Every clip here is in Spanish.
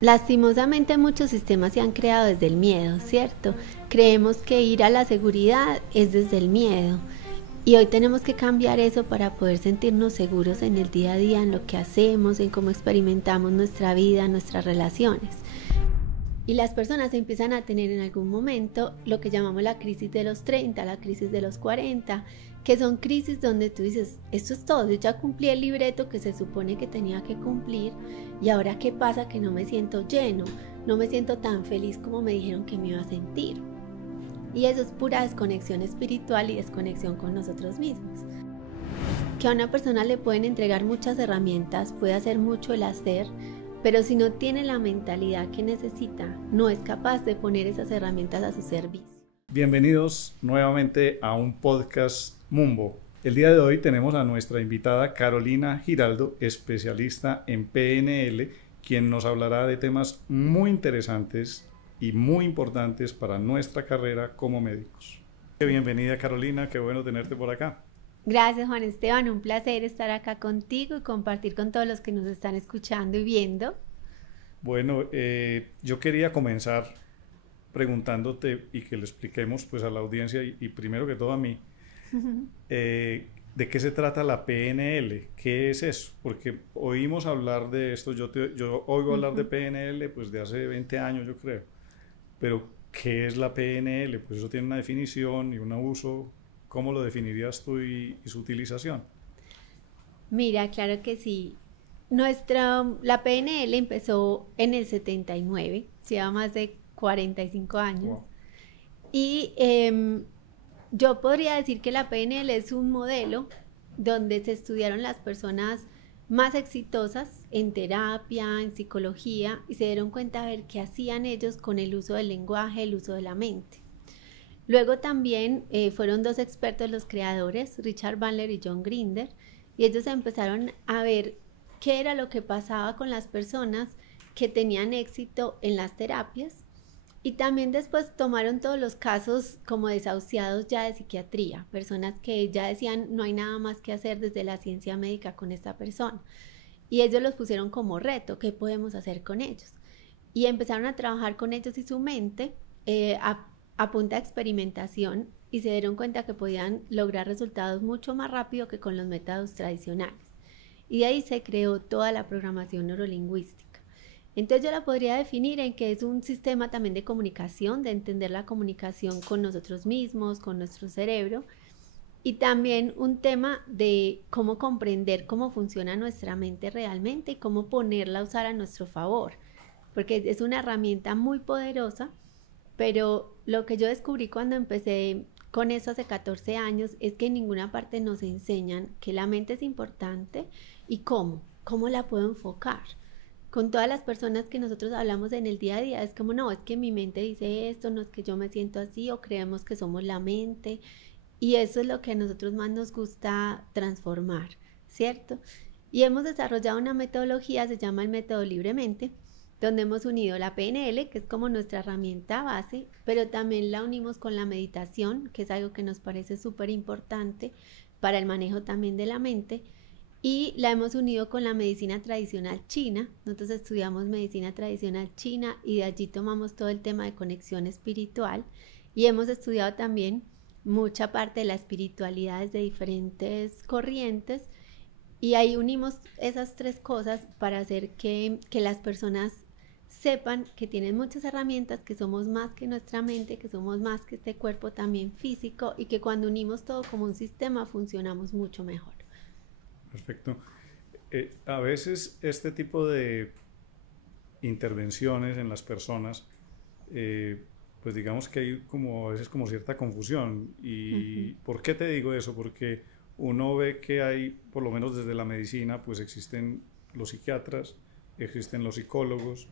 Lastimosamente muchos sistemas se han creado desde el miedo, ¿cierto? Creemos que ir a la seguridad es desde el miedo y hoy tenemos que cambiar eso para poder sentirnos seguros en el día a día, en lo que hacemos, en cómo experimentamos nuestra vida, nuestras relaciones. Y las personas empiezan a tener en algún momento lo que llamamos la crisis de los 30, la crisis de los 40, que son crisis donde tú dices, esto es todo, yo ya cumplí el libreto que se supone que tenía que cumplir y ahora qué pasa que no me siento lleno, no me siento tan feliz como me dijeron que me iba a sentir. Y eso es pura desconexión espiritual y desconexión con nosotros mismos. Que a una persona le pueden entregar muchas herramientas, puede hacer mucho el hacer, pero si no tiene la mentalidad que necesita, no es capaz de poner esas herramientas a su servicio. Bienvenidos nuevamente a un podcast Mumbo. El día de hoy tenemos a nuestra invitada Carolina Giraldo, especialista en PNL, quien nos hablará de temas muy interesantes y muy importantes para nuestra carrera como médicos. Bienvenida Carolina, qué bueno tenerte por acá. Gracias Juan Esteban, un placer estar acá contigo y compartir con todos los que nos están escuchando y viendo. Bueno, yo quería comenzar preguntándote y que le expliquemos pues a la audiencia y primero que todo a mí, ¿de qué se trata la PNL? ¿Qué es eso? Porque oímos hablar de esto, yo oigo hablar de PNL pues de hace 20 años yo creo, pero ¿qué es la PNL? Pues eso tiene una definición y un uso. ¿Cómo lo definirías tú y su utilización? Mira, claro que sí. La PNL empezó en el 79, lleva más de 45 años. Wow. Y yo podría decir que la PNL es un modelo donde se estudiaron las personas más exitosas en terapia, en psicología, y se dieron cuenta de ver qué hacían ellos con el uso del lenguaje, el uso de la mente. Luego también fueron dos expertos los creadores, Richard Bandler y John Grinder, y ellos empezaron a ver qué era lo que pasaba con las personas que tenían éxito en las terapias, y también después tomaron todos los casos como desahuciados ya de psiquiatría, personas que ya decían no hay nada más que hacer desde la ciencia médica con esta persona, y ellos los pusieron como reto, ¿qué podemos hacer con ellos? Y empezaron a trabajar con ellos y su mente a punta de experimentación y se dieron cuenta que podían lograr resultados mucho más rápido que con los métodos tradicionales. Y de ahí se creó toda la programación neurolingüística. Entonces yo la podría definir en que es un sistema también de comunicación, de entender la comunicación con nosotros mismos, con nuestro cerebro, y también un tema de cómo comprender cómo funciona nuestra mente realmente y cómo ponerla a usar a nuestro favor, porque es una herramienta muy poderosa. Pero lo que yo descubrí cuando empecé con eso hace 14 años es que en ninguna parte nos enseñan que la mente es importante y cómo la puedo enfocar. Con todas las personas que nosotros hablamos en el día a día es como no, es que mi mente dice esto, no es que yo me siento así o creemos que somos la mente, y eso es lo que a nosotros más nos gusta transformar, ¿cierto? Y hemos desarrollado una metodología, se llama el método Libremente, donde hemos unido la PNL, que es como nuestra herramienta base, pero también la unimos con la meditación, que es algo que nos parece súper importante para el manejo también de la mente, y la hemos unido con la medicina tradicional china. Nosotros estudiamos medicina tradicional china y de allí tomamos todo el tema de conexión espiritual, y hemos estudiado también mucha parte de la espiritualidad desde diferentes corrientes, y ahí unimos esas tres cosas para hacer que las personas sepan que tienen muchas herramientas, que somos más que nuestra mente, que somos más que este cuerpo también físico, y que cuando unimos todo como un sistema funcionamos mucho mejor. Perfecto. A veces este tipo de intervenciones en las personas, pues digamos que hay como a veces como cierta confusión. ¿Y por qué te digo eso? Porque uno ve que hay, por lo menos desde la medicina, pues existen los psiquiatras, existen los psicólogos,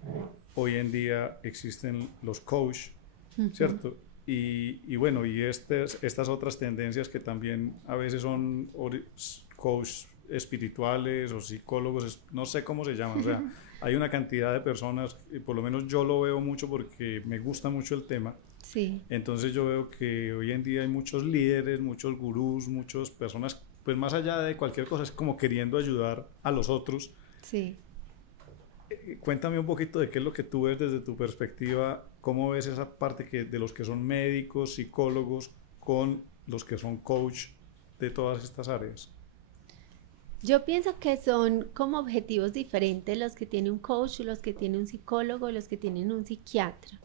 hoy en día existen los coach, ¿cierto? Y bueno, y estas otras tendencias que también a veces son coach espirituales o psicólogos, no sé cómo se llaman, o sea, hay una cantidad de personas, por lo menos yo lo veo mucho porque me gusta mucho el tema. Sí. Entonces yo veo que hoy en día hay muchos líderes, muchos gurús, muchas personas, pues más allá de cualquier cosa, es como queriendo ayudar a los otros. Sí. Cuéntame un poquito de qué es lo que tú ves desde tu perspectiva, cómo ves esa parte de los que son médicos, psicólogos, con los que son coach de todas estas áreas. Yo pienso que son como objetivos diferentes los que tiene un coach, los que tiene un psicólogo, los que tienen un psiquiatra,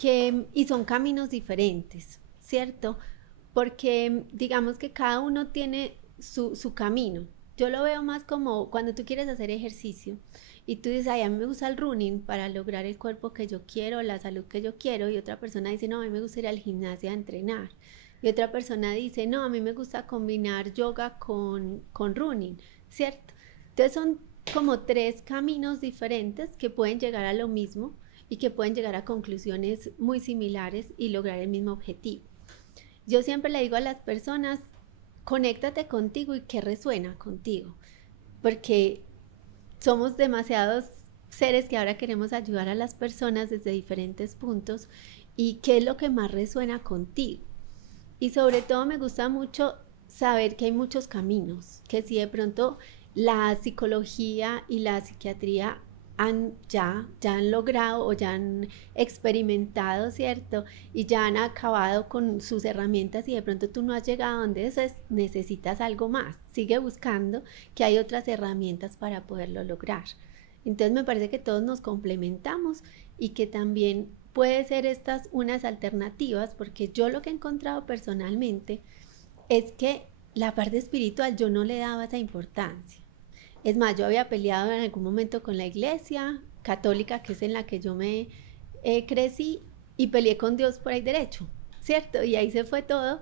y son caminos diferentes, ¿cierto? Porque digamos que cada uno tiene su camino. Yo lo veo más como cuando tú quieres hacer ejercicio y tú dices, ay, a mí me gusta el running para lograr el cuerpo que yo quiero, la salud que yo quiero, y otra persona dice, no, a mí me gusta ir al gimnasio a entrenar. Y otra persona dice, no, a mí me gusta combinar yoga con running, ¿cierto? Entonces son como tres caminos diferentes que pueden llegar a lo mismo y que pueden llegar a conclusiones muy similares y lograr el mismo objetivo. Yo siempre le digo a las personas, conéctate contigo y qué resuena contigo, porque somos demasiados seres que ahora queremos ayudar a las personas desde diferentes puntos y qué es lo que más resuena contigo. Y sobre todo me gusta mucho saber que hay muchos caminos, que si de pronto la psicología y la psiquiatría ya han logrado o ya han experimentado, ¿cierto? Y ya han acabado con sus herramientas y de pronto tú no has llegado a donde necesitas algo más. Sigue buscando que hay otras herramientas para poderlo lograr. Entonces me parece que todos nos complementamos y que también puede ser estas unas alternativas, porque yo lo que he encontrado personalmente es que la parte espiritual yo no le daba esa importancia. Es más, yo había peleado en algún momento con la iglesia católica, que es en la que yo me crecí, y peleé con Dios por ahí derecho, ¿cierto? Y ahí se fue todo.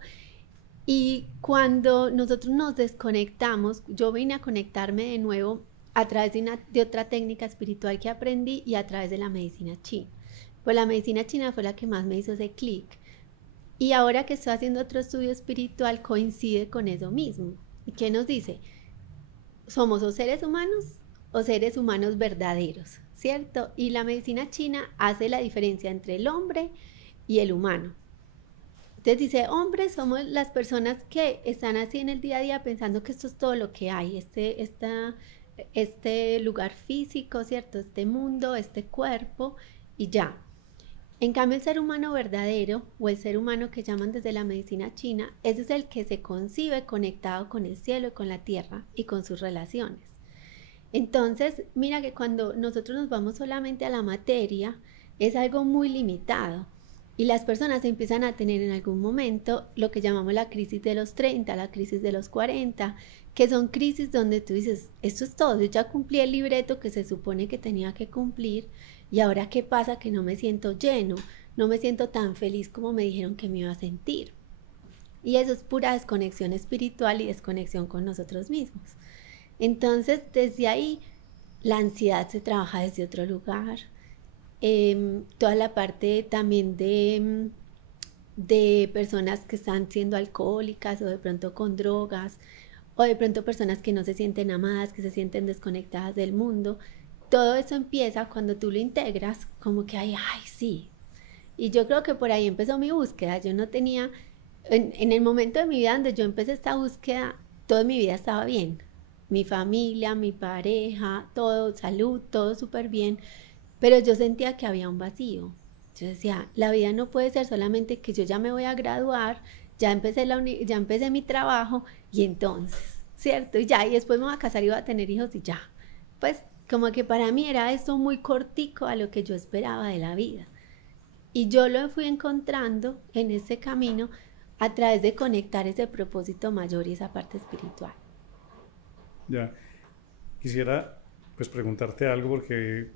Y cuando nosotros nos desconectamos, yo vine a conectarme de nuevo a través de otra técnica espiritual que aprendí y a través de la medicina china. Pues la medicina china fue la que más me hizo ese clic. Y ahora que estoy haciendo otro estudio espiritual coincide con eso mismo. ¿Y qué nos dice? Somos o seres humanos verdaderos, ¿cierto? Y la medicina china hace la diferencia entre el hombre y el humano. Entonces dice, hombres somos las personas que están así en el día a día pensando que esto es todo lo que hay, este lugar físico, ¿cierto? Este mundo, este cuerpo y ya. En cambio, el ser humano verdadero, o el ser humano que llaman desde la medicina china, ese es el que se concibe conectado con el cielo y con la tierra y con sus relaciones. Entonces, mira que cuando nosotros nos vamos solamente a la materia, es algo muy limitado. Y las personas empiezan a tener en algún momento lo que llamamos la crisis de los 30, la crisis de los 40, que son crisis donde tú dices, esto es todo, yo ya cumplí el libreto que se supone que tenía que cumplir, y ahora qué pasa que no me siento lleno, no me siento tan feliz como me dijeron que me iba a sentir. Y eso es pura desconexión espiritual y desconexión con nosotros mismos. Entonces, desde ahí, la ansiedad se trabaja desde otro lugar. Toda la parte también de personas que están siendo alcohólicas o de pronto con drogas, o de pronto personas que no se sienten amadas, que se sienten desconectadas del mundo. Todo eso empieza cuando tú lo integras, como que ay, sí. Y yo creo que por ahí empezó mi búsqueda. Yo no tenía, en el momento de mi vida donde yo empecé esta búsqueda, toda mi vida estaba bien. Mi familia, mi pareja, todo, salud, todo súper bien. Pero yo sentía que había un vacío. Yo decía, la vida no puede ser solamente que yo ya me voy a graduar, ya empecé mi trabajo y entonces, ¿cierto? Y después me voy a casar y voy a tener hijos y ya. Pues como que para mí era esto muy cortico a lo que yo esperaba de la vida. Y yo lo fui encontrando en ese camino a través de conectar ese propósito mayor y esa parte espiritual. Ya, quisiera pues preguntarte algo porque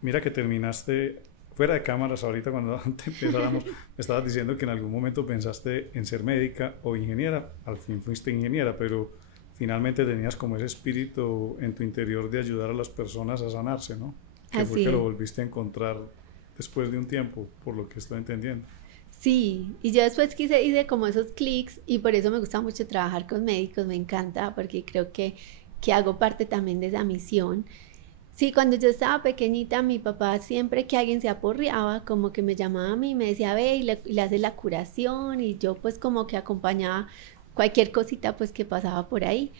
mira que terminaste fuera de cámaras ahorita cuando empezáramos, me estabas diciendo que en algún momento pensaste en ser médica o ingeniera, al fin fuiste ingeniera, pero finalmente tenías como ese espíritu en tu interior de ayudar a las personas a sanarse, ¿no? Que fue que lo volviste a encontrar después de un tiempo, por lo que estoy entendiendo. Sí, y yo después hice como esos clics y por eso me gusta mucho trabajar con médicos, me encanta porque creo que hago parte también de esa misión. Sí, cuando yo estaba pequeñita, mi papá siempre que alguien se aporreaba, como que me llamaba a mí y me decía, ve, y le haces la curación, y yo pues como que acompañaba cualquier cosita pues que pasaba por ahí.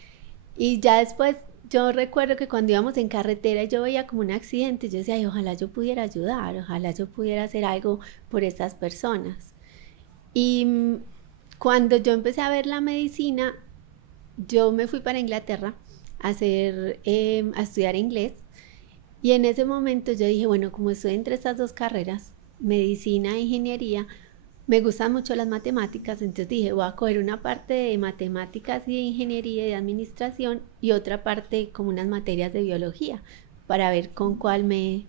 Y ya después yo recuerdo que cuando íbamos en carretera y yo veía como un accidente, yo decía, ay, ojalá yo pudiera ayudar, ojalá yo pudiera hacer algo por estas personas. Y cuando yo empecé a ver la medicina, yo me fui para Inglaterra a a estudiar inglés. Y en ese momento yo dije, bueno, como estoy entre estas dos carreras, medicina e ingeniería, me gustan mucho las matemáticas, entonces dije, voy a coger una parte de matemáticas y de ingeniería y de administración y otra parte como unas materias de biología para ver con cuál me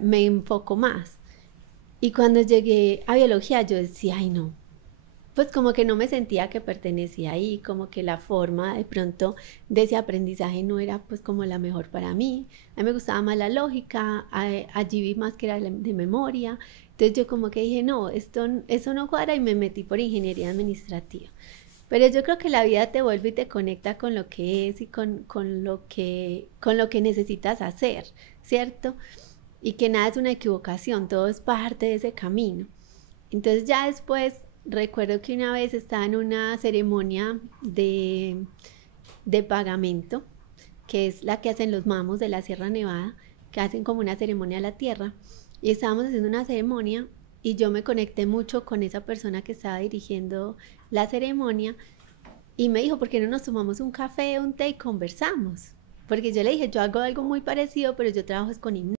enfoco más. Y cuando llegué a biología yo decía, ay no, pues como que no me sentía que pertenecía ahí, como que la forma de pronto de ese aprendizaje no era pues como la mejor para mí. A mí me gustaba más la lógica, allí vi más que era de memoria. Entonces yo como que dije, no, eso no cuadra y me metí por ingeniería administrativa. Pero yo creo que la vida te vuelve y te conecta con lo que es y con lo que necesitas hacer, ¿cierto? Y que nada es una equivocación, todo es parte de ese camino. Entonces ya después recuerdo que una vez estaba en una ceremonia de pagamento, que es la que hacen los mamos de la Sierra Nevada, que hacen como una ceremonia a la tierra, y estábamos haciendo una ceremonia y yo me conecté mucho con esa persona que estaba dirigiendo la ceremonia y me dijo, ¿por qué no nos tomamos un café, un té y conversamos? Porque yo le dije, yo hago algo muy parecido, pero yo trabajo es con hipnosis.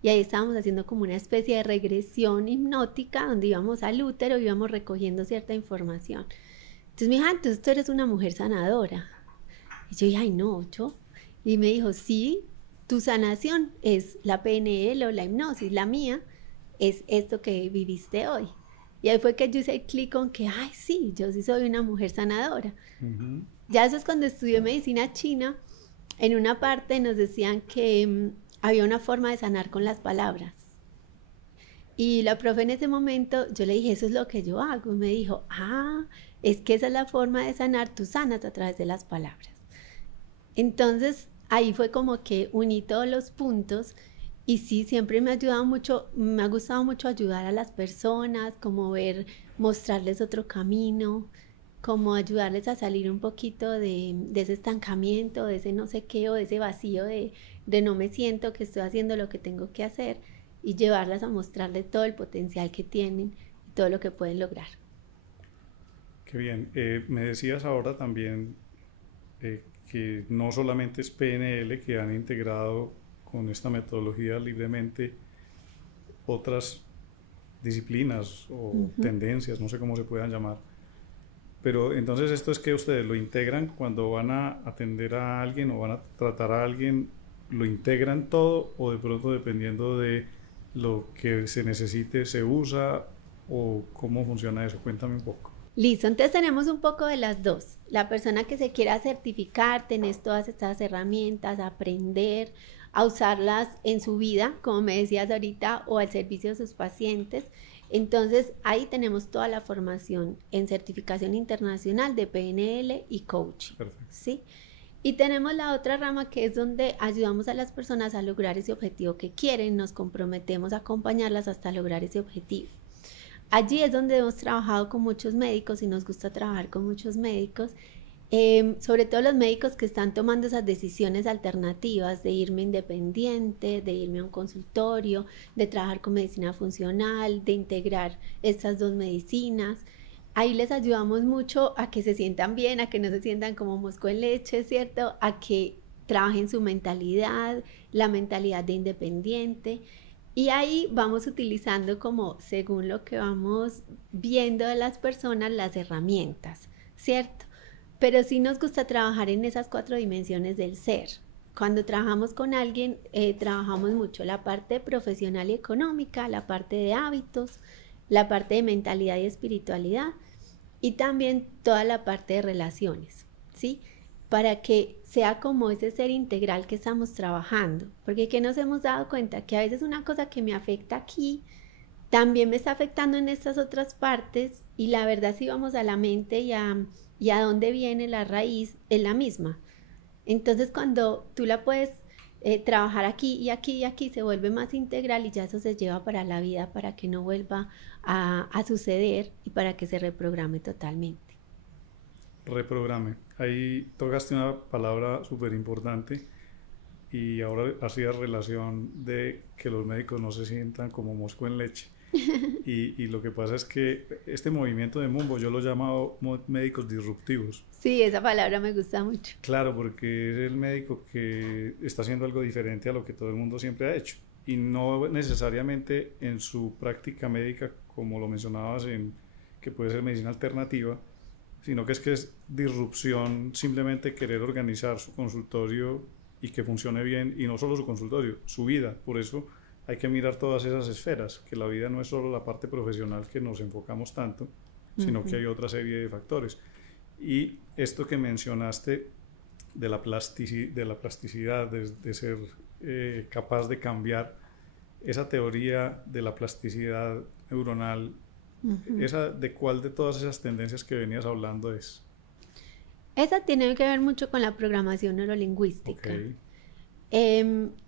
Y ahí estábamos haciendo como una especie de regresión hipnótica donde íbamos al útero y íbamos recogiendo cierta información. Entonces me dijo, ah, entonces tú eres una mujer sanadora. Y yo dije, ay, no, yo. Y me dijo, sí, tu sanación es la PNL o la hipnosis, la mía es esto que viviste hoy. Y ahí fue que yo hice clic con que, ay, sí, yo sí soy una mujer sanadora. Ya eso es cuando estudié medicina china, en una parte nos decían que había una forma de sanar con las palabras. Y la profe en ese momento, yo le dije, eso es lo que yo hago. Y me dijo, ah, es que esa es la forma de sanar, tú sanas a través de las palabras. Entonces, ahí fue como que uní todos los puntos y sí, siempre me ha ayudado mucho, me ha gustado mucho ayudar a las personas, como ver, mostrarles otro camino, como ayudarles a salir un poquito de ese estancamiento, de ese no sé qué o de ese vacío de no me siento que estoy haciendo lo que tengo que hacer y llevarlas a mostrarles todo el potencial que tienen y todo lo que pueden lograr. Qué bien. Me decías ahora también que no solamente es PNL, que han integrado con esta metodología libremente otras disciplinas o tendencias, no sé cómo se puedan llamar. Pero entonces esto es que ustedes lo integran cuando van a atender a alguien o van a tratar a alguien, lo integran todo o de pronto dependiendo de lo que se necesite se usa o cómo funciona eso. Cuéntame un poco. Listo, entonces tenemos un poco de las dos. La persona que se quiera certificar, tenés todas estas herramientas, aprender a usarlas en su vida, como me decías ahorita, o al servicio de sus pacientes. Entonces ahí tenemos toda la formación en certificación internacional de PNL y coaching. Perfecto. ¿Sí? Y tenemos la otra rama que es donde ayudamos a las personas a lograr ese objetivo que quieren, nos comprometemos a acompañarlas hasta lograr ese objetivo. Allí es donde hemos trabajado con muchos médicos y nos gusta trabajar con muchos médicos, sobre todo los médicos que están tomando esas decisiones alternativas de irme independiente, de irme a un consultorio, de trabajar con medicina funcional, de integrar estas dos medicinas. Ahí les ayudamos mucho a que se sientan bien, a que no se sientan como mosco en leche, ¿cierto? A que trabajen su mentalidad, la mentalidad de independiente. Y ahí vamos utilizando como según lo que vamos viendo de las personas las herramientas, ¿cierto? Pero sí nos gusta trabajar en esas 4 dimensiones del ser. Cuando trabajamos con alguien, trabajamos mucho la parte profesional y económica, la parte de hábitos, la parte de mentalidad y espiritualidad y también toda la parte de relaciones, ¿sí? Para que sea como ese ser integral que estamos trabajando, porque que nos hemos dado cuenta que a veces una cosa que me afecta aquí también me está afectando en estas otras partes y la verdad si vamos a la mente y a dónde viene la raíz es la misma. Entonces cuando tú la puedes trabajar aquí y aquí y aquí se vuelve más integral y ya eso se lleva para la vida para que no vuelva a suceder y para que se reprograme totalmente. reprograme. Ahí tocaste una palabra súper importante y ahora hacías relación de que los médicos no se sientan como mosco en leche. Y lo que pasa es que este movimiento de Mumbo yo lo he llamado médicos disruptivos. Sí, esa palabra me gusta mucho. Claro, porque es el médico que está haciendo algo diferente a lo que todo el mundo siempre ha hecho. Y no necesariamente en su práctica médica, como lo mencionabas, que puede ser medicina alternativa, sino que es disrupción, simplemente querer organizar su consultorio y que funcione bien, y no solo su consultorio, su vida. Por eso hay que mirar todas esas esferas, que la vida no es solo la parte profesional que nos enfocamos tanto, sino que hay otra serie de factores. Y esto que mencionaste de la plasticidad, de ser capaz de cambiar, esa teoría de la plasticidad neuronal, esa, ¿de cuál de todas esas tendencias que venías hablando es? Esa tiene que ver mucho con la programación neurolingüística. Okay.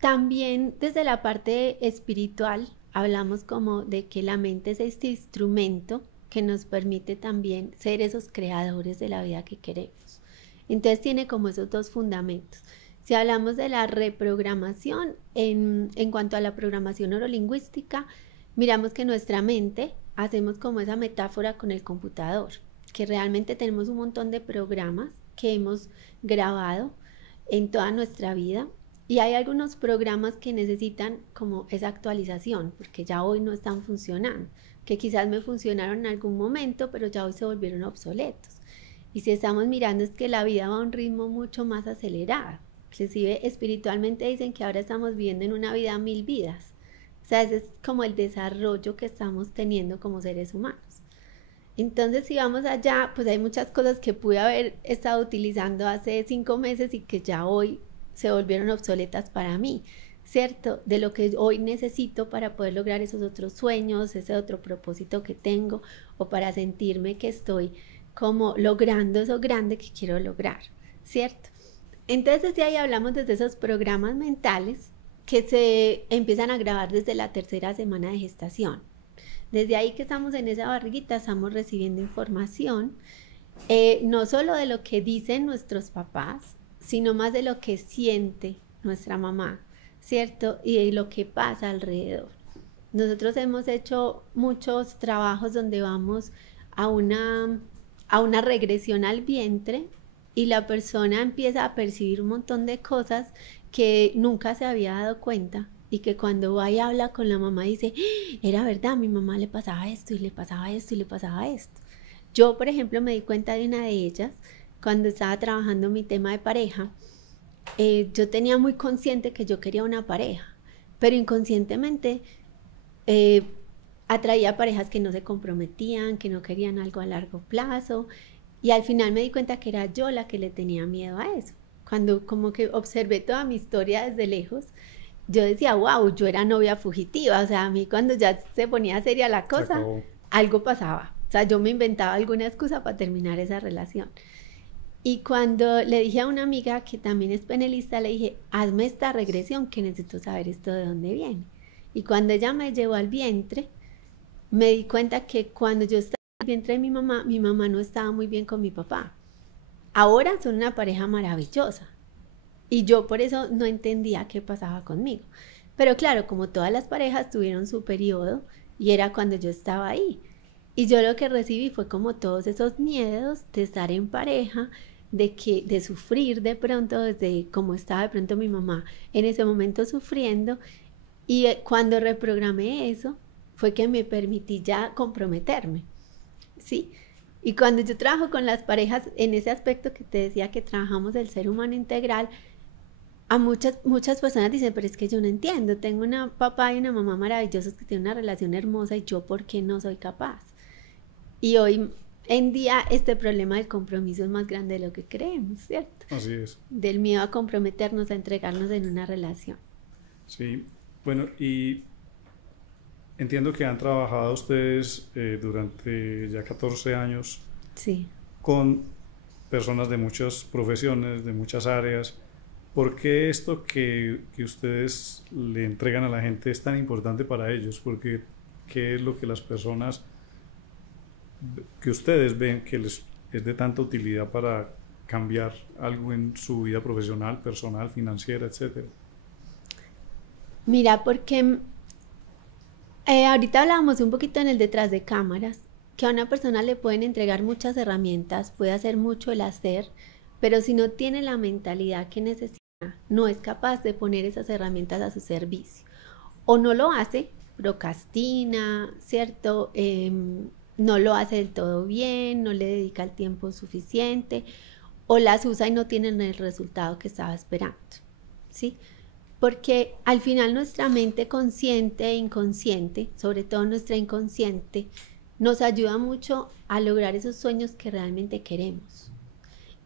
También desde la parte espiritual hablamos como de que la mente es este instrumento que nos permite también ser esos creadores de la vida que queremos. Entonces tiene como esos dos fundamentos. Si hablamos de la reprogramación, en cuanto a la programación neurolingüística, miramos que nuestra mente, hacemos como esa metáfora con el computador, que realmente tenemos un montón de programas que hemos grabado en toda nuestra vida. Y hay algunos programas que necesitan como esa actualización, porque ya hoy no están funcionando, que quizás me funcionaron en algún momento, pero ya hoy se volvieron obsoletos. Y si estamos mirando es que la vida va a un ritmo mucho más acelerado. Inclusive espiritualmente dicen que ahora estamos viviendo en una vida 1000 vidas. O sea, ese es como el desarrollo que estamos teniendo como seres humanos. Entonces, si vamos allá, pues hay muchas cosas que pude haber estado utilizando hace 5 meses y que ya hoy se volvieron obsoletas para mí, ¿cierto? De lo que hoy necesito para poder lograr esos otros sueños, ese otro propósito que tengo, o para sentirme que estoy como logrando eso grande que quiero lograr, ¿cierto? Entonces, de ahí hablamos desde esos programas mentales que se empiezan a grabar desde la 3ª semana de gestación. Desde ahí que estamos en esa barriguita, estamos recibiendo información, no solo de lo que dicen nuestros papás, sino más de lo que siente nuestra mamá, ¿cierto? Y de lo que pasa alrededor. Nosotros hemos hecho muchos trabajos donde vamos a una regresión al vientre y la persona empieza a percibir un montón de cosas que nunca se había dado cuenta y que cuando va y habla con la mamá dice, era verdad, a mi mamá le pasaba esto y le pasaba esto y le pasaba esto. Yo, por ejemplo, me di cuenta de una de ellas cuando estaba trabajando mi tema de pareja. Yo tenía muy consciente que yo quería una pareja, pero inconscientemente atraía parejas que no se comprometían, que no querían algo a largo plazo, y al final me di cuenta que era yo la que le tenía miedo a eso. Cuando como que observé toda mi historia desde lejos, yo decía, wow, yo era novia fugitiva. O sea, a mí cuando ya se ponía seria la cosa, algo pasaba. O sea, yo me inventaba alguna excusa para terminar esa relación. Y cuando le dije a una amiga que también es penelista, le dije, hazme esta regresión que necesito saber esto de dónde viene. Y cuando ella me llevó al vientre, me di cuenta que cuando yo estaba en el vientre de mi mamá no estaba muy bien con mi papá. Ahora son una pareja maravillosa. Y yo por eso no entendía qué pasaba conmigo. Pero claro, como todas las parejas tuvieron su periodo y era cuando yo estaba ahí. Y yo lo que recibí fue como todos esos miedos de estar en pareja, de sufrir de pronto, desde cómo estaba de pronto mi mamá en ese momento sufriendo. Y cuando reprogramé eso, fue que me permití ya comprometerme, ¿sí? Y cuando yo trabajo con las parejas, en ese aspecto que te decía que trabajamos el ser humano integral, a muchas personas dicen, pero es que yo no entiendo, tengo un papá y una mamá maravillosos que tienen una relación hermosa y yo, ¿por qué no soy capaz? Y hoy en día este problema del compromiso es más grande de lo que creemos, ¿cierto? Así es. Del miedo a comprometernos, a entregarnos en una relación. Sí, bueno, y entiendo que han trabajado ustedes durante ya 14 años sí. con personas de muchas profesiones, de muchas áreas. ¿Por qué esto que ustedes le entregan a la gente es tan importante para ellos? Porque ¿qué es lo que las personas que ustedes ven que les es de tanta utilidad para cambiar algo en su vida profesional, personal, financiera, etcétera? Mira, porque ahorita hablábamos un poquito en el detrás de cámaras, que a una persona le pueden entregar muchas herramientas, puede hacer mucho el hacer, pero si no tiene la mentalidad que necesita, no es capaz de poner esas herramientas a su servicio. O no lo hace, procrastina, ¿cierto? No lo hace del todo bien, no le dedica el tiempo suficiente, o las usa y no tienen el resultado que estaba esperando, ¿sí? Porque al final nuestra mente consciente e inconsciente, sobre todo nuestra inconsciente, nos ayuda mucho a lograr esos sueños que realmente queremos.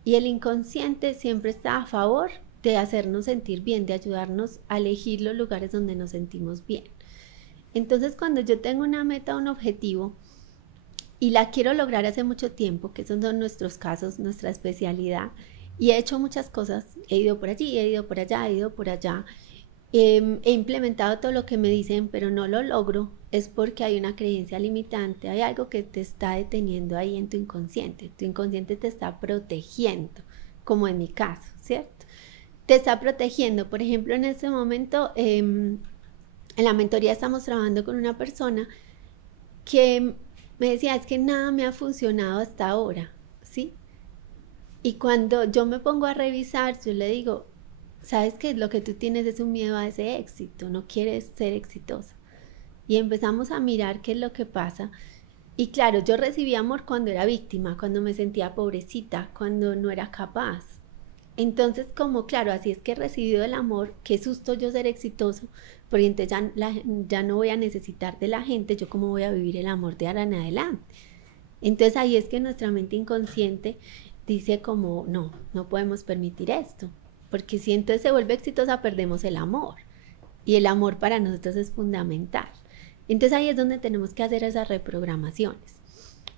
Y el inconsciente siempre está a favor de hacernos sentir bien, de ayudarnos a elegir los lugares donde nos sentimos bien. Entonces, cuando yo tengo una meta, un objetivo, y la quiero lograr hace mucho tiempo, que esos son nuestros casos, nuestra especialidad, y he hecho muchas cosas, he ido por allí, he ido por allá, he ido por allá, he implementado todo lo que me dicen, pero no lo logro, es porque hay una creencia limitante, hay algo que te está deteniendo ahí en tu inconsciente te está protegiendo, como en mi caso, ¿cierto? Te está protegiendo, por ejemplo, en este momento, en la mentoría estamos trabajando con una persona que me decía, es que nada me ha funcionado hasta ahora, ¿sí? Y cuando yo me pongo a revisar, yo le digo, ¿sabes qué? Lo que tú tienes es un miedo a ese éxito, no quieres ser exitosa. Y empezamos a mirar qué es lo que pasa. Y claro, yo recibí amor cuando era víctima, cuando me sentía pobrecita, cuando no era capaz. Entonces, como claro, así es que he recibido el amor, qué susto yo ser exitoso, porque entonces ya no voy a necesitar de la gente, yo cómo voy a vivir el amor de ahora en adelante. Entonces ahí es que nuestra mente inconsciente dice como, no podemos permitir esto, porque si entonces se vuelve exitosa perdemos el amor, y el amor para nosotros es fundamental. Entonces ahí es donde tenemos que hacer esas reprogramaciones.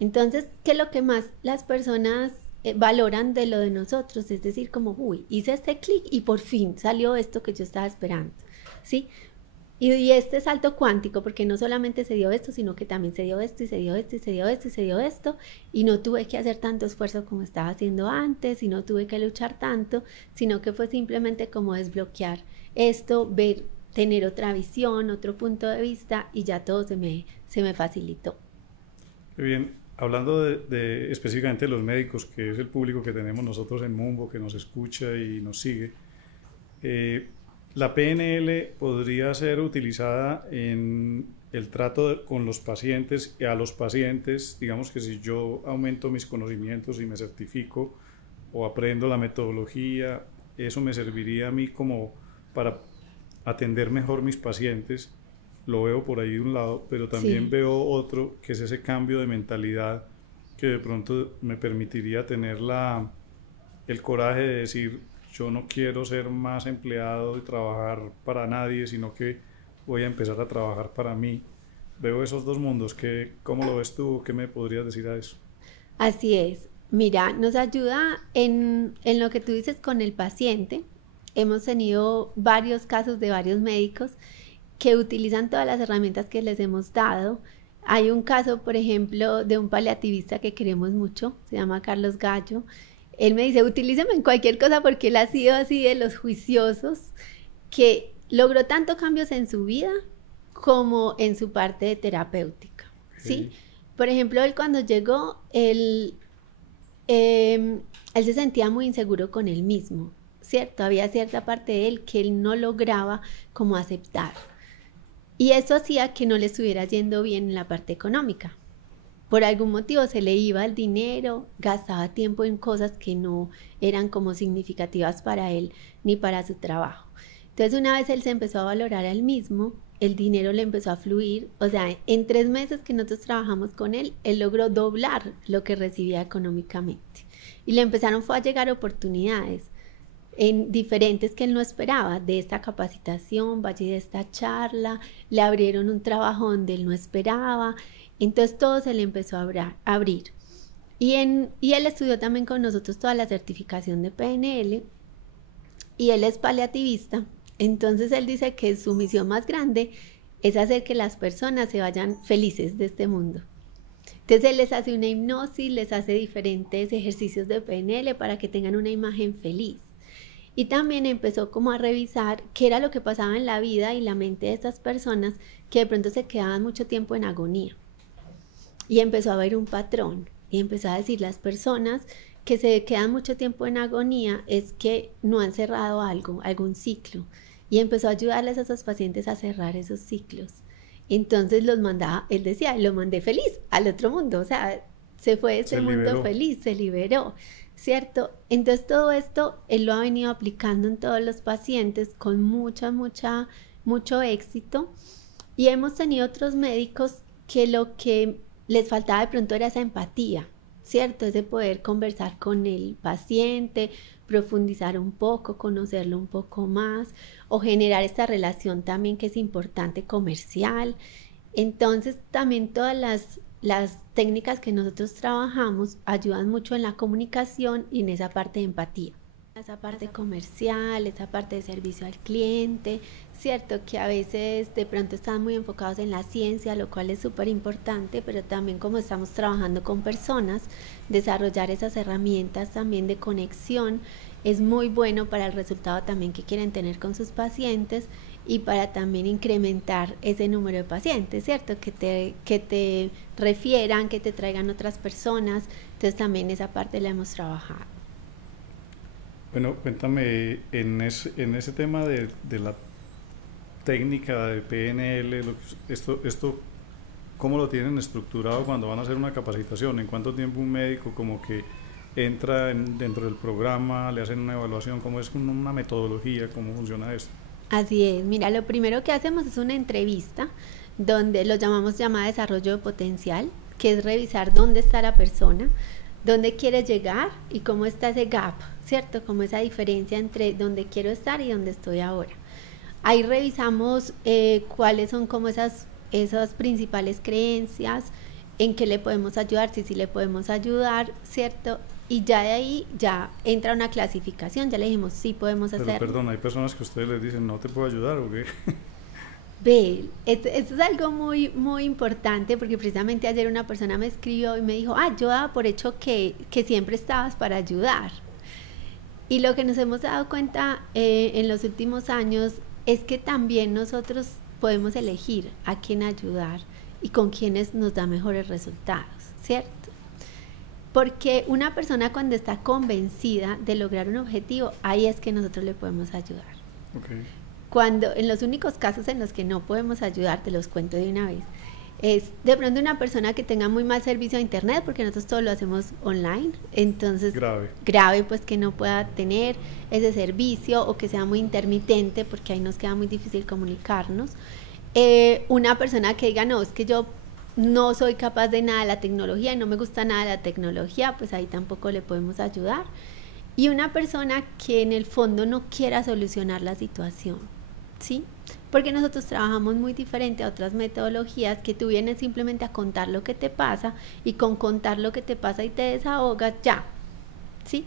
Entonces, ¿qué es lo que más las personas valoran de lo de nosotros? Es decir, como, uy, hice este clic y por fin salió esto que yo estaba esperando, ¿sí? Y este salto cuántico, porque no solamente se dio esto, sino que también se dio esto, y se dio esto, y se dio esto, y se dio esto, y no tuve que hacer tanto esfuerzo como estaba haciendo antes, y no tuve que luchar tanto, sino que fue simplemente como desbloquear esto, ver, tener otra visión, otro punto de vista, y ya todo se me facilitó. Qué bien. Hablando de específicamente de los médicos, que es el público que tenemos nosotros en Mumbo, que nos escucha y nos sigue, la PNL podría ser utilizada en el trato con los pacientes y a los pacientes. Digamos que si yo aumento mis conocimientos y me certifico o aprendo la metodología, eso me serviría a mí como para atender mejor mis pacientes. Lo veo por ahí de un lado, pero también veo otro, que es ese cambio de mentalidad que de pronto me permitiría tener el coraje de decir, yo no quiero ser más empleado y trabajar para nadie, sino que voy a empezar a trabajar para mí. Veo esos dos mundos. ¿Cómo lo ves tú? ¿Qué me podrías decir a eso? Así es. Mira, nos ayuda en lo que tú dices con el paciente. Hemos tenido varios casos de varios médicos que utilizan todas las herramientas que les hemos dado. Hay un caso, por ejemplo, de un paliativista que queremos mucho, se llama Carlos Gallo. Él me dice, utilíceme en cualquier cosa porque él ha sido así de los juiciosos, que logró tanto cambios en su vida como en su parte terapéutica, ¿sí? Por ejemplo, él cuando llegó, él se sentía muy inseguro con él mismo, ¿cierto? Había cierta parte de él que él no lograba como aceptar. Y eso hacía que no le estuviera yendo bien en la parte económica. Por algún motivo se le iba el dinero, gastaba tiempo en cosas que no eran como significativas para él ni para su trabajo. Entonces una vez él se empezó a valorar a él mismo, el dinero le empezó a fluir. O sea, en 3 meses que nosotros trabajamos con él, él logró doblar lo que recibía económicamente. Y le empezaron a llegar oportunidades en diferentes que él no esperaba, de esta capacitación, vaya de esta charla, le abrieron un trabajo donde él no esperaba, entonces todo se le empezó a abrir. Y él estudió también con nosotros toda la certificación de PNL, y él es paliativista, entonces él dice que su misión más grande es hacer que las personas se vayan felices de este mundo. Entonces él les hace una hipnosis, les hace diferentes ejercicios de PNL para que tengan una imagen feliz. Y también empezó como a revisar qué era lo que pasaba en la vida y la mente de estas personas que de pronto se quedaban mucho tiempo en agonía. Y empezó a ver un patrón y empezó a decir, las personas que se quedan mucho tiempo en agonía es que no han cerrado algún ciclo. Y empezó a ayudarles a esos pacientes a cerrar esos ciclos. Entonces los mandaba, él decía, lo mandé feliz al otro mundo, o sea, se fue de ese mundo feliz, se liberó, ¿cierto? Entonces todo esto él lo ha venido aplicando en todos los pacientes con mucho éxito. Y hemos tenido otros médicos que lo que les faltaba de pronto era esa empatía, ¿cierto? Es de poder conversar con el paciente, profundizar un poco, conocerlo un poco más o generar esta relación también que es importante comercial. Entonces también todas las técnicas que nosotros trabajamos ayudan mucho en la comunicación y en esa parte de empatía. Esa parte comercial, esa parte de servicio al cliente, cierto que a veces de pronto están muy enfocados en la ciencia, lo cual es súper importante, pero también como estamos trabajando con personas, desarrollar esas herramientas también de conexión es muy bueno para el resultado también que quieren tener con sus pacientes y para también incrementar ese número de pacientes, ¿cierto? Que te refieran, que te traigan otras personas, entonces también esa parte la hemos trabajado. Bueno, cuéntame, en ese tema de la técnica de PNL, esto, ¿cómo lo tienen estructurado cuando van a hacer una capacitación? ¿En cuánto tiempo un médico como que entra dentro del programa, le hacen una evaluación? ¿Cómo es una metodología? ¿Cómo funciona esto? Así es, mira, lo primero que hacemos es una entrevista donde lo llamamos llamada desarrollo de potencial, que es revisar dónde está la persona, dónde quiere llegar y cómo está ese gap, ¿cierto? Como esa diferencia entre dónde quiero estar y dónde estoy ahora. Ahí revisamos cuáles son como esas principales creencias, en qué le podemos ayudar, si le podemos ayudar, ¿cierto? Y ya de ahí ya entra una clasificación, ya le dijimos sí podemos hacerlo. Pero perdón, hay personas que ustedes les dicen no te puedo ayudar ¿o qué? Ve, esto es algo muy, muy importante porque precisamente ayer una persona me escribió y me dijo, yo daba por hecho que siempre estabas para ayudar. Y lo que nos hemos dado cuenta en los últimos años es que también nosotros podemos elegir a quién ayudar y con quiénes nos da mejores resultados, ¿cierto? Porque una persona cuando está convencida de lograr un objetivo, ahí es que nosotros le podemos ayudar. Okay. Cuando en los únicos casos en los que no podemos ayudar, te los cuento de una vez, es de pronto una persona que tenga muy mal servicio a internet, porque nosotros todo lo hacemos online, entonces grave pues que no pueda tener ese servicio o que sea muy intermitente, porque ahí nos queda muy difícil comunicarnos. Una persona que diga, no, es que yo no soy capaz de nada de la tecnología y no me gusta nada de la tecnología, pues ahí tampoco le podemos ayudar. Y una persona que en el fondo no quiera solucionar la situación, ¿sí? Porque nosotros trabajamos muy diferente a otras metodologías que tú vienes simplemente a contar lo que te pasa y con contar lo que te pasa y te desahogas ya, ¿sí?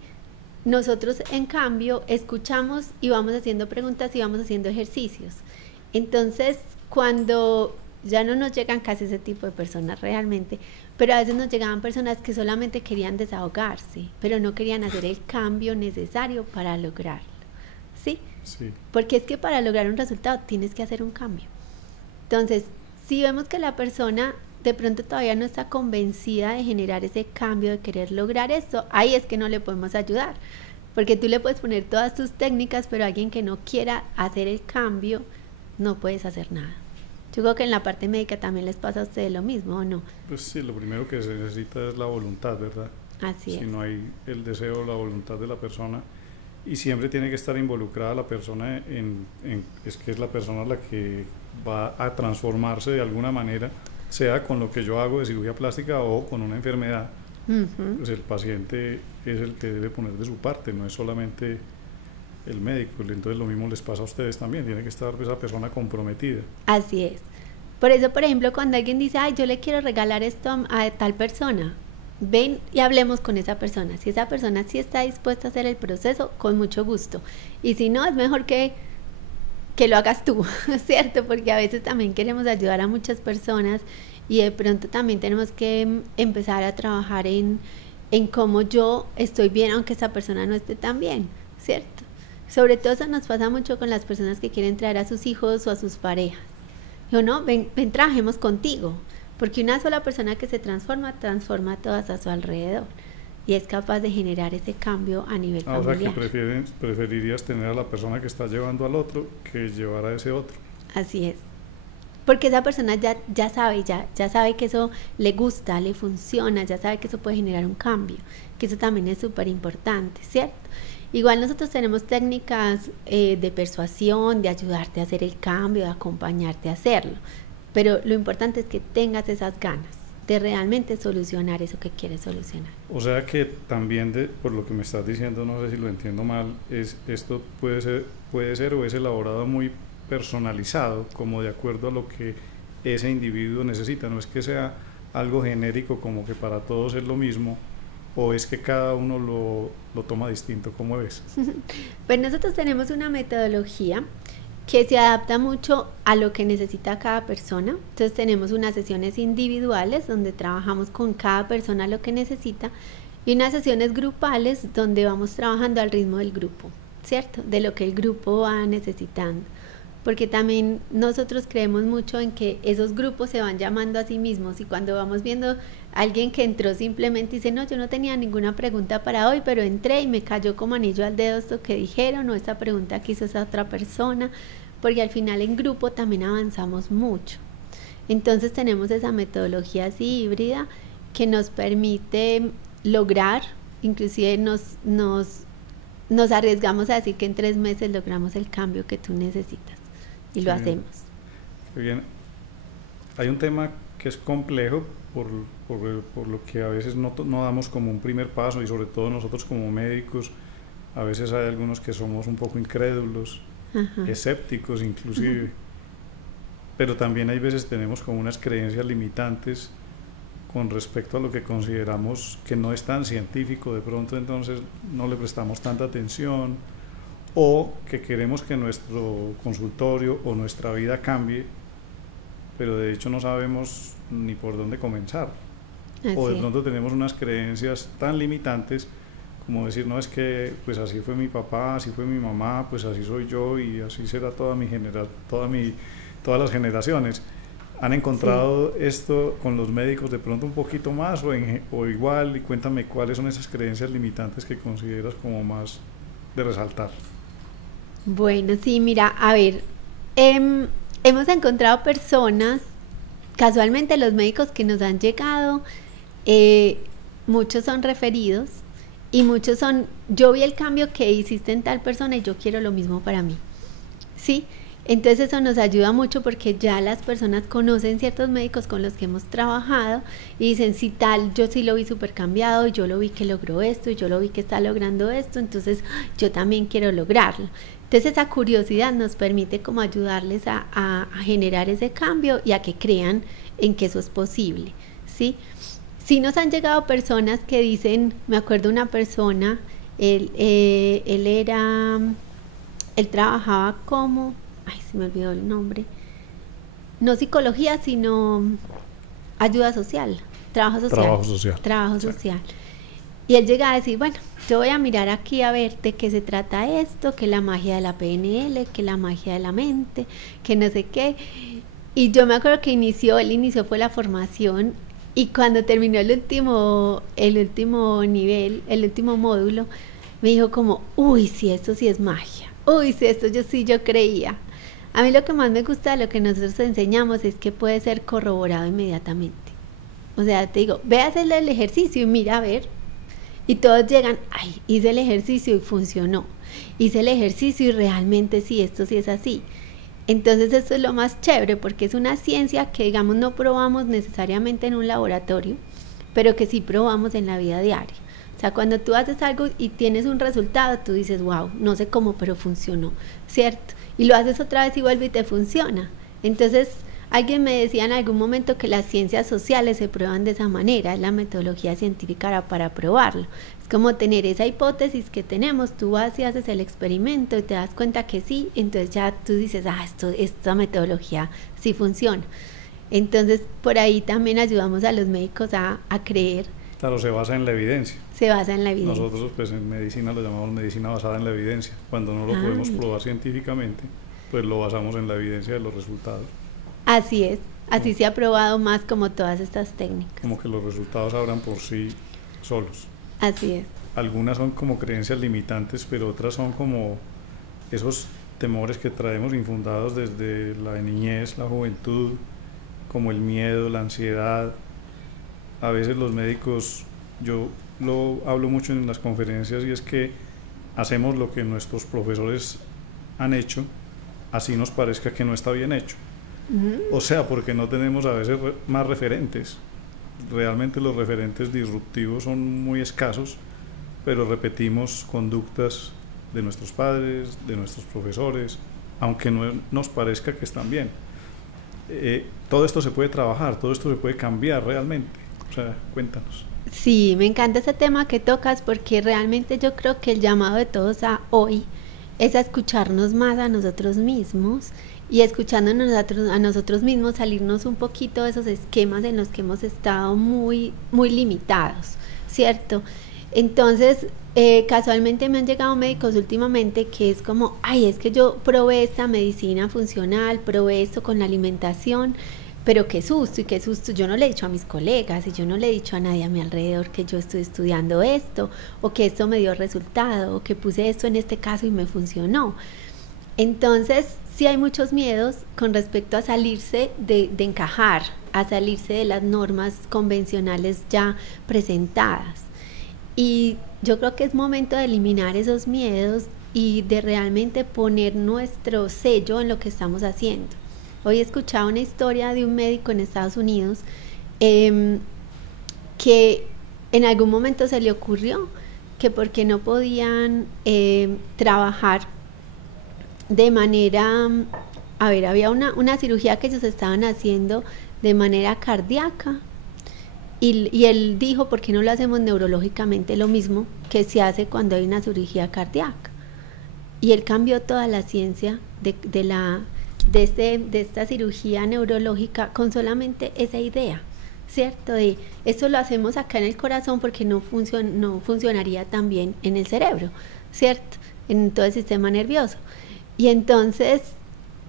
Nosotros en cambio escuchamos y vamos haciendo preguntas y vamos haciendo ejercicios. Entonces cuando ya no nos llegan casi ese tipo de personas realmente, pero a veces nos llegaban personas que solamente querían desahogarse, pero no querían hacer el cambio necesario para lograrlo, ¿sí? Sí. Porque es que para lograr un resultado tienes que hacer un cambio. Entonces, si vemos que la persona de pronto todavía no está convencida de generar ese cambio, de querer lograr esto, ahí es que no le podemos ayudar. Porque tú le puedes poner todas tus técnicas, pero alguien que no quiera hacer el cambio, no puedes hacer nada. Yo creo que en la parte médica también les pasa a ustedes lo mismo, ¿o no? Pues sí, lo primero que se necesita es la voluntad, ¿verdad? Así es. Si no hay el deseo, la voluntad de la persona, y siempre tiene que estar involucrada la persona es que es la persona la que va a transformarse de alguna manera, sea con lo que yo hago de cirugía plástica o con una enfermedad. Pues el paciente es el que debe poner de su parte, no es solamente el médico. Entonces lo mismo les pasa a ustedes también, tiene que estar esa persona comprometida. Así es. Por eso, por ejemplo, cuando alguien dice, yo le quiero regalar esto a tal persona, ven y hablemos con esa persona. Si esa persona sí está dispuesta a hacer el proceso, con mucho gusto. Y si no, es mejor que lo hagas tú, ¿cierto? Porque a veces también queremos ayudar a muchas personas y de pronto también tenemos que empezar a trabajar en cómo yo estoy bien aunque esa persona no esté tan bien, ¿cierto? Sobre todo eso nos pasa mucho con las personas que quieren traer a sus hijos o a sus parejas. Yo no, ven trabajemos contigo, porque una sola persona que se transforma a todas a su alrededor y es capaz de generar ese cambio a nivel familiar. O sea que preferirías tener a la persona que está llevando al otro que llevar a ese otro. Así es. Porque esa persona ya sabe que eso le gusta, le funciona, ya sabe que eso puede generar un cambio, que eso también es súper importante, ¿cierto? Igual nosotros tenemos técnicas de persuasión, de ayudarte a hacer el cambio, de acompañarte a hacerlo, pero lo importante es que tengas esas ganas de realmente solucionar eso que quieres solucionar. O sea que también, por lo que me estás diciendo, no sé si lo entiendo mal, esto puede ser o es elaborado muy personalizado, como de acuerdo a lo que ese individuo necesita, no es que sea algo genérico como que para todos es lo mismo, o es que cada uno lo toma distinto. ¿Cómo ves? Pues nosotros tenemos una metodología que se adapta mucho a lo que necesita cada persona. Entonces tenemos unas sesiones individuales donde trabajamos con cada persona lo que necesita y unas sesiones grupales donde vamos trabajando al ritmo del grupo, ¿cierto? De lo que el grupo va necesitando. Porque también nosotros creemos mucho en que esos grupos se van llamando a sí mismos y cuando vamos viendo a alguien que entró simplemente dice, no, yo no tenía ninguna pregunta para hoy, pero entré y me cayó como anillo al dedo esto que dijeron o esta pregunta que hizo esa otra persona, porque al final en grupo también avanzamos mucho. Entonces tenemos esa metodología así híbrida que nos permite lograr, inclusive nos arriesgamos a decir que en 3 meses logramos el cambio que tú necesitas. Y lo hacemos. Qué bien. Hay un tema que es complejo por lo que a veces no damos como un primer paso y sobre todo nosotros como médicos a veces hay algunos que somos un poco incrédulos, escépticos inclusive, pero también hay veces tenemos como unas creencias limitantes con respecto a lo que consideramos que no es tan científico de pronto, entonces no le prestamos tanta atención, o que queremos que nuestro consultorio o nuestra vida cambie, pero de hecho no sabemos ni por dónde comenzar. O de pronto tenemos unas creencias tan limitantes como decir, no, es que pues así fue mi papá, así fue mi mamá, pues así soy yo y así será todas las generaciones. ¿Han encontrado esto con los médicos de pronto un poquito más o igual? Y cuéntame cuáles son esas creencias limitantes que consideras como más de resaltar. Bueno, sí, mira, a ver, hemos encontrado personas, casualmente los médicos que nos han llegado, muchos son referidos y muchos son, yo vi el cambio que hiciste en tal persona y yo quiero lo mismo para mí, ¿sí? Entonces eso nos ayuda mucho porque ya las personas conocen ciertos médicos con los que hemos trabajado y dicen, si tal, yo sí lo vi súper cambiado, yo lo vi que logró esto y yo lo vi que está logrando esto, entonces yo también quiero lograrlo. Entonces esa curiosidad nos permite como ayudarles a generar ese cambio y a que crean en que eso es posible, ¿sí? Sí nos han llegado personas que dicen, me acuerdo una persona, él trabajaba como, se me olvidó el nombre, no psicología, sino ayuda social, trabajo social. Y él llega a decir, bueno, yo voy a mirar aquí a ver de qué se trata esto, que la magia de la PNL, que la magia de la mente, que no sé qué. Y yo me acuerdo que él inició fue la formación y cuando terminó el último nivel, el último módulo, me dijo como, uy, sí, esto sí es magia, uy, sí, esto yo creía. A mí lo que más me gusta de lo que nosotros enseñamos es que puede ser corroborado inmediatamente. O sea, te digo, ve a hacer el ejercicio y mira a ver. Y todos llegan, ay, hice el ejercicio y funcionó. Hice el ejercicio y realmente sí, esto sí es así. Entonces esto es lo más chévere porque es una ciencia que, digamos, no probamos necesariamente en un laboratorio, pero que sí probamos en la vida diaria. O sea, cuando tú haces algo y tienes un resultado, tú dices, wow, no sé cómo, pero funcionó, ¿cierto? Y lo haces otra vez y vuelve y te funciona. Entonces, alguien me decía en algún momento que las ciencias sociales se prueban de esa manera, es la metodología científica para probarlo. Es como tener esa hipótesis que tenemos, tú vas y haces el experimento y te das cuenta que sí, entonces ya tú dices, esta metodología sí funciona. Entonces, por ahí también ayudamos a los médicos a creer. Claro, se basa en la evidencia. Se basa en la evidencia. Nosotros pues en medicina lo llamamos medicina basada en la evidencia. Cuando no lo podemos probar científicamente, pues lo basamos en la evidencia de los resultados. Así es, así se ha probado más como todas estas técnicas. Como que los resultados hablan por sí solos. Así es. Algunas son como creencias limitantes, pero otras son como esos temores que traemos infundados desde la niñez, la juventud, como el miedo, la ansiedad. A veces los médicos, yo lo hablo mucho en las conferencias, y es que hacemos lo que nuestros profesores han hecho, así nos parezca que no está bien hecho. O sea, porque no tenemos a veces más referentes. Realmente los referentes disruptivos son muy escasos, pero repetimos conductas de nuestros padres, de nuestros profesores, aunque no nos parezca que están bien. Todo esto se puede trabajar, todo esto se puede cambiar realmente. O sea, cuéntanos. Sí, me encanta ese tema que tocas, porque realmente yo creo que el llamado de todos a hoy es a escucharnos más a nosotros mismos, y escuchándonos a nosotros mismos salirnos un poquito de esos esquemas en los que hemos estado muy limitados, ¿cierto? Entonces, casualmente me han llegado médicos últimamente que es como, ay, es que yo probé esta medicina funcional, probé esto con la alimentación, pero qué susto, yo no le he dicho a mis colegas y yo no le he dicho a nadie a mi alrededor que yo estoy estudiando esto, o que esto me dio resultado, o que puse esto en este caso y me funcionó. Entonces, sí hay muchos miedos con respecto a salirse de encajar, a salirse de las normas convencionales ya presentadas. Y yo creo que es momento de eliminar esos miedos y de realmente poner nuestro sello en lo que estamos haciendo. Hoy he escuchado una historia de un médico en Estados Unidos que en algún momento se le ocurrió que porque no podían trabajar de manera, había una cirugía que ellos estaban haciendo de manera cardíaca, y él dijo, ¿por qué no lo hacemos neurológicamente? Lo mismo que se hace cuando hay una cirugía cardíaca. Y él cambió toda la ciencia de esta cirugía neurológica con solamente esa idea, ¿cierto? De esto lo hacemos acá en el corazón porque no funcionaría tan bien en el cerebro, ¿cierto? En todo el sistema nervioso. Y entonces,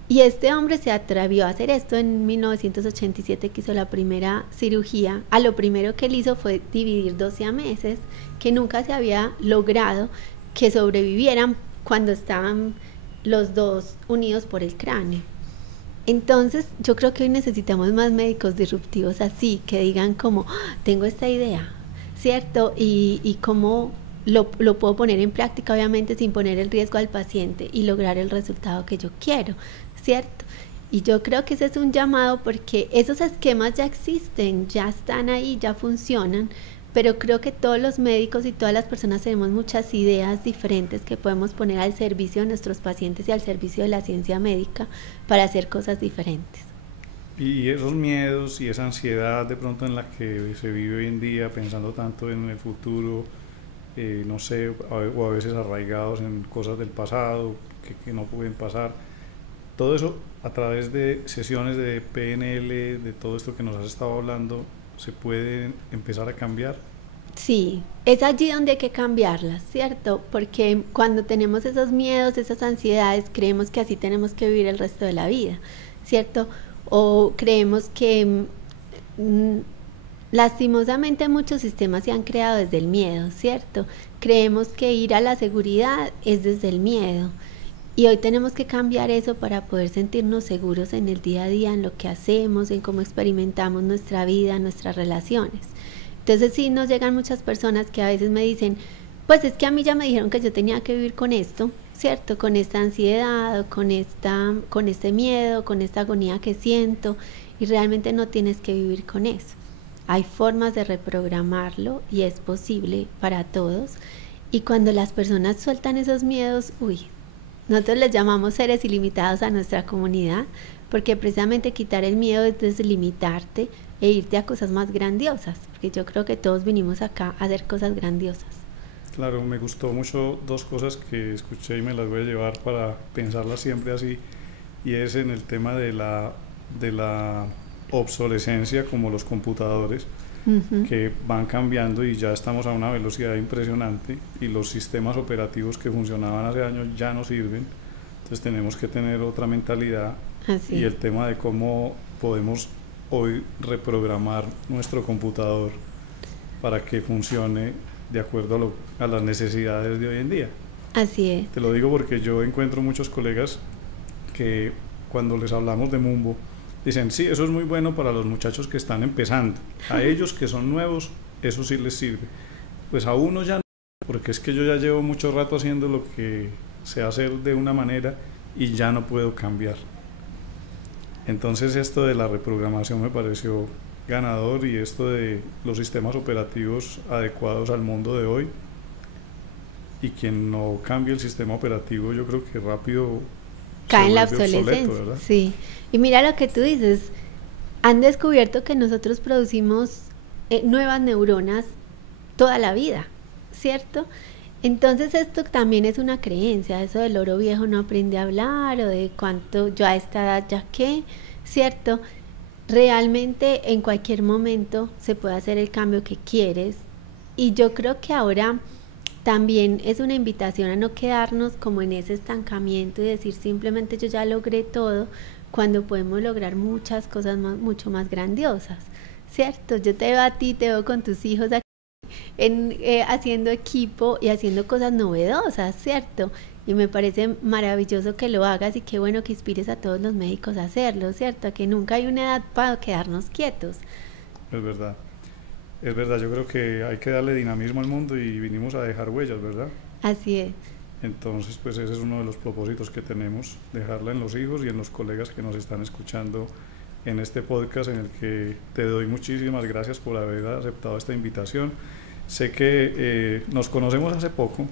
este hombre se atrevió a hacer esto en 1987, que hizo la primera cirugía. Lo primero que él hizo fue dividir 12 siameses, que nunca se había logrado que sobrevivieran cuando estaban los dos unidos por el cráneo. Entonces, yo creo que hoy necesitamos más médicos disruptivos así, que digan como, tengo esta idea, ¿cierto? Y cómo lo puedo poner en práctica, obviamente sin poner el riesgo al paciente, y lograr el resultado que yo quiero, ¿cierto? Y yo creo que ese es un llamado, porque esos esquemas ya existen, ya están ahí, ya funcionan, pero creo que todos los médicos y todas las personas tenemos muchas ideas diferentes que podemos poner al servicio de nuestros pacientes y al servicio de la ciencia médica para hacer cosas diferentes. Y esos miedos y esa ansiedad de pronto en la que se vive hoy en día, pensando tanto en el futuro, no sé, o a veces arraigados en cosas del pasado que no pueden pasar, todo eso a través de sesiones de PNL, de todo esto que nos has estado hablando, ¿se puede empezar a cambiar? Sí, es allí donde hay que cambiarlas, ¿cierto? Porque cuando tenemos esos miedos, esas ansiedades, creemos que así tenemos que vivir el resto de la vida, ¿cierto? O creemos que lastimosamente muchos sistemas se han creado desde el miedo, ¿cierto? Creemos que ir a la seguridad es desde el miedo. Y hoy tenemos que cambiar eso para poder sentirnos seguros en el día a día, en lo que hacemos, en cómo experimentamos nuestra vida, nuestras relaciones. Entonces sí nos llegan muchas personas que a veces me dicen, pues es que a mí ya me dijeron que yo tenía que vivir con esto, ¿cierto? Con esta ansiedad, con este miedo, con esta agonía que siento, y realmente no tienes que vivir con eso. Hay formas de reprogramarlo y es posible para todos. Y cuando las personas sueltan esos miedos, nosotros les llamamos seres ilimitados a nuestra comunidad, porque precisamente quitar el miedo es deslimitarte e irte a cosas más grandiosas, porque yo creo que todos vinimos acá a hacer cosas grandiosas. Claro, me gustó mucho dos cosas que escuché y me las voy a llevar para pensarlas siempre así, y es en el tema de la obsolescencia como los computadores, que van cambiando y ya estamos a una velocidad impresionante y los sistemas operativos que funcionaban hace años ya no sirven. Entonces tenemos que tener otra mentalidad. Así. Y el tema de cómo podemos hoy reprogramar nuestro computador para que funcione de acuerdo a las necesidades de hoy en día. Así es. Te lo digo porque yo encuentro muchos colegas que cuando les hablamos de Mumbo dicen, sí, eso es muy bueno para los muchachos que están empezando, a ellos que son nuevos, eso sí les sirve. Pues a uno ya no, porque es que yo ya llevo mucho rato haciendo lo que sé hacer de una manera y ya no puedo cambiar. Entonces esto de la reprogramación me pareció ganador, y esto de los sistemas operativos adecuados al mundo de hoy, y quien no cambie el sistema operativo yo creo que rápido cae en la obsolescencia. Sí. Y mira lo que tú dices, han descubierto que nosotros producimos nuevas neuronas toda la vida, ¿cierto? Entonces esto también es una creencia, eso del loro viejo no aprende a hablar, o de cuánto yo a esta edad ya qué, ¿cierto? Realmente en cualquier momento se puede hacer el cambio que quieres, y yo creo que ahora también es una invitación a no quedarnos como en ese estancamiento y decir simplemente yo ya logré todo, cuando podemos lograr muchas cosas mucho más grandiosas, ¿cierto? Yo te veo a ti, te veo con tus hijos aquí haciendo equipo y haciendo cosas novedosas, ¿cierto? Y me parece maravilloso que lo hagas, y qué bueno que inspires a todos los médicos a hacerlo, ¿cierto? Que nunca hay una edad para quedarnos quietos. Es verdad, yo creo que hay que darle dinamismo al mundo y vinimos a dejar huellas, ¿verdad? Así es. Entonces, pues ese es uno de los propósitos que tenemos, dejarla en los hijos y en los colegas que nos están escuchando en este podcast, en el que te doy muchísimas gracias por haber aceptado esta invitación. Sé que nos conocemos hace poco,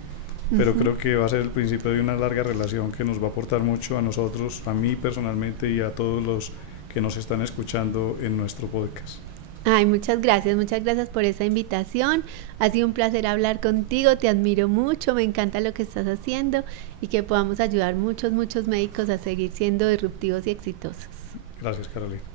pero creo que va a ser el principio de una larga relación que nos va a aportar mucho a nosotros, a mí personalmente y a todos los que nos están escuchando en nuestro podcast. Ay, muchas gracias por esa invitación. Ha sido un placer hablar contigo, te admiro mucho, me encanta lo que estás haciendo, y que podamos ayudar muchos médicos a seguir siendo disruptivos y exitosos. Gracias, Carolina.